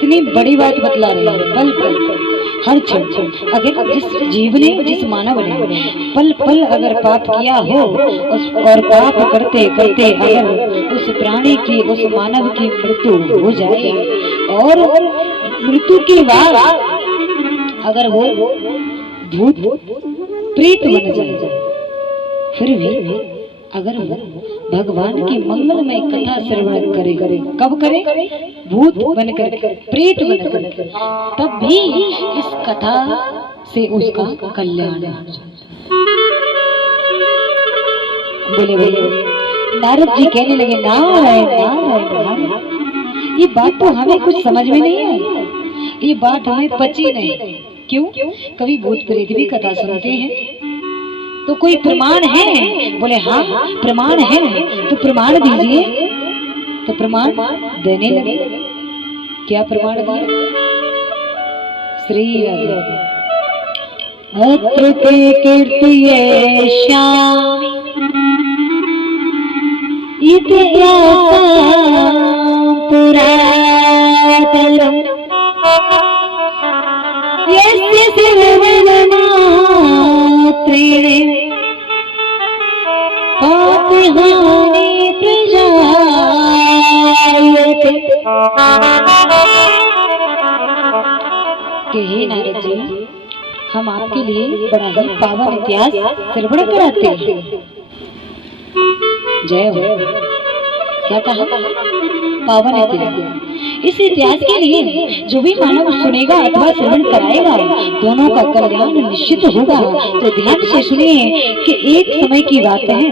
कितनी बड़ी बात बतला रहे हैं। पल पल हर क्षण अगर जिस जीव ने, जिस मानव ने पल पल अगर पाप किया हो और पाप करते करते अगर उस प्राणी की, उस मानव की मृत्यु हो जाए और मृत्यु के बाद अगर वो भूत प्रेत बन जाए, फिर भी अगर वो भगवान की मंगलमय कथा श्रवण करे, कब करे? भूत बनकर, प्रेत बनकर, तब भी इस कथा से उसका कल्याण हो जाता। बोले बोले नारद जी कहने लगे, नारायण नारायण नारायण। ये बात तो हमें कुछ समझ में नहीं आई, ये बात हमें पची नहीं। क्यों? कभी भूत प्रेत भी कथा सुनते हैं तो कोई प्रमाण है? बोले हाँ प्रमाण है, तो प्रमाण दीजिए। तो प्रमाण देने लगे। क्या प्रमाण दिया? श्री राधे अत्र ते कीर्तिये श्याम इतिहास पुरातनम् यस्य सर्वनात्रेण पापहानि प्रजायते। कि हे नारद जी, हम आपके लिए बड़ा ही पावन इतिहास श्रवण कराते हैं। जय हो। क्या कहा? पावन इतिहास। इस इतिहास के लिए जो भी मानव सुनेगा अथवा श्रवण कराएगा, दोनों का कल्याण निश्चित होगा। तो ध्यान से सुनिए कि एक समय की बात है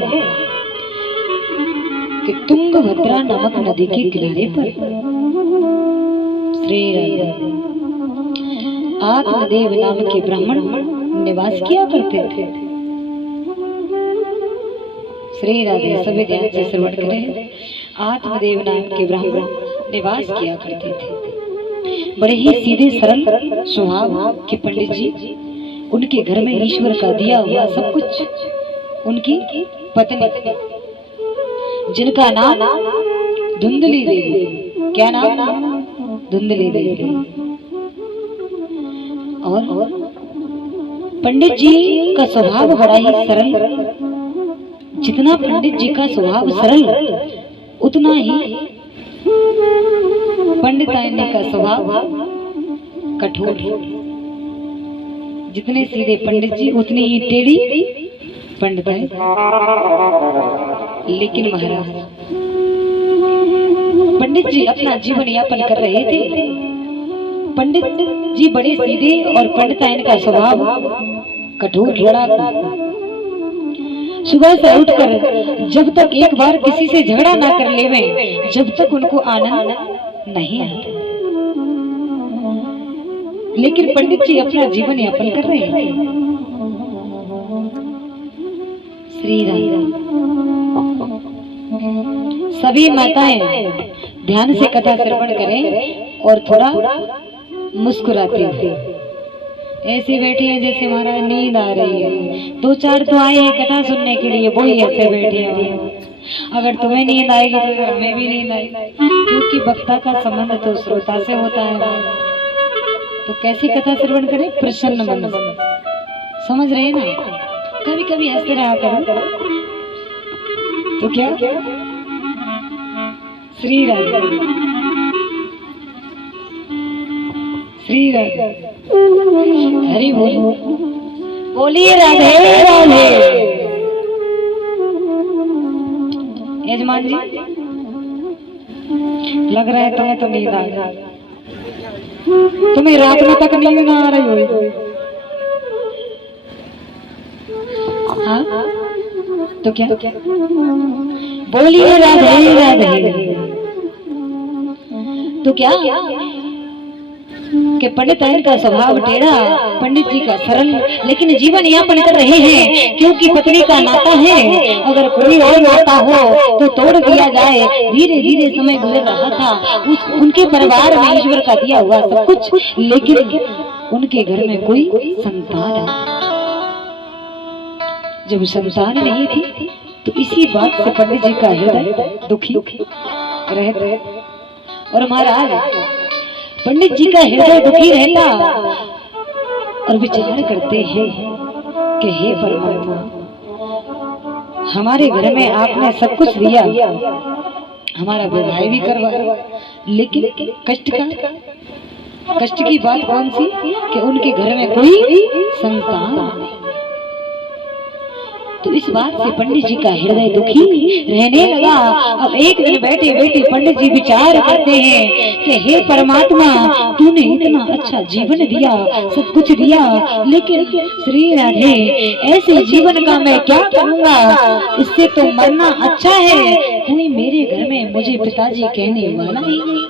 कि तुंगभद्रा नामक नदी के किनारे पर श्री राधे आत्मदेव नाम के ब्राह्मण निवास किया करते थे। श्री राधे सभी ध्यान से श्रवण करें। आत्मदेव नाम के ब्राह्मण निवास किया करते थे। बड़े ही सीधे सरल स्वभाव के पंडित जी। उनके घर में ईश्वर का दिया हुआ सब कुछ। उनकी पत्नी जिनका नाम धुंधली देवी। क्या नाम? धुंधली देवी। और पंडित जी का स्वभाव बड़ा ही सरल। जितना पंडित जी का स्वभाव सरल, उतना ही पंडिताइनी का स्वभाव कठोर। जितने सीधे पंडित जी, उतनी ही टेढ़ी पंडिताइन। लेकिन महाराज पंडित जी अपना जीवन यापन कर रहे थे। पंडित जी बड़े सीधे और पंडिताइन का स्वभाव कठोर लड़ाकू। सुबह से उठकर जब तक एक बार किसी से झगड़ा ना कर लेवे, जब तक उनको आनंद नहीं आता। लेकिन पंडित जी अपना जीवन यापन कर रहे हैं। श्री राम। सभी माताएं ध्यान से कथा श्रवण करें और थोड़ा मुस्कुराती थे। ऐसे बैठी है जैसे महाराज नींद आ रही है। दो चार तो आए हैं कथा सुनने के लिए, वो ही ऐसे बैठे हैं। अगर तुम्हें नींद आएगी तो हमें भी नींद आएगी, क्योंकि वक्ता का संबंध तो श्रोता से होता है। तो कैसी कथा श्रवण करें? प्रसन्न मन से। समझ रहे ना? कभी कभी हंसते रहा करो तो क्या? श्री राधे श्री राधे। हरि बोल। बोलिए राधे राधे। यजमान जी, लग रहा है तुम्हें तो नींद आ गई। तुम्हें रात में तक नींद ना आ रही हो? हाँ तो क्या? बोलिए राधे राधे। तो क्या कि पंडिताइन का स्वभाव टेढ़ा, पंडित जी का सरल, लेकिन जीवन यापन कर रहे हैं। क्योंकि पत्नी का नाता है, अगर कोई और नाता हो तो तोड़ दिया जाए। धीरे धीरे समय गुजर रहा था। उनके परिवार में ईश्वर का दिया हुआ सब कुछ, लेकिन उनके घर में कोई संतान है। जब संतान नहीं थी तो इसी बात से पंडित जी का हृदय दुखी रहते। और महाराज पंडित जी का हृदय दुखी रहता और विचार करते हैं कि हे परमात्मा, हमारे घर में आपने सब कुछ दिया, हमारा विवाह भी करवाया, लेकिन कष्ट की बात कौन सी कि उनके घर में कोई संतान नहीं। तो इस बात से पंडित जी का हृदय दुखी रहने लगा। अब एक दिन बैठे बैठे पंडित जी विचार करते हैं कि हे परमात्मा, तूने इतना अच्छा जीवन दिया, सब कुछ दिया, लेकिन श्री राधे ऐसे जीवन का मैं क्या करूंगा, इससे तो मरना अच्छा है। कोई मेरे घर में मुझे पिताजी कहने वाला ही नहीं।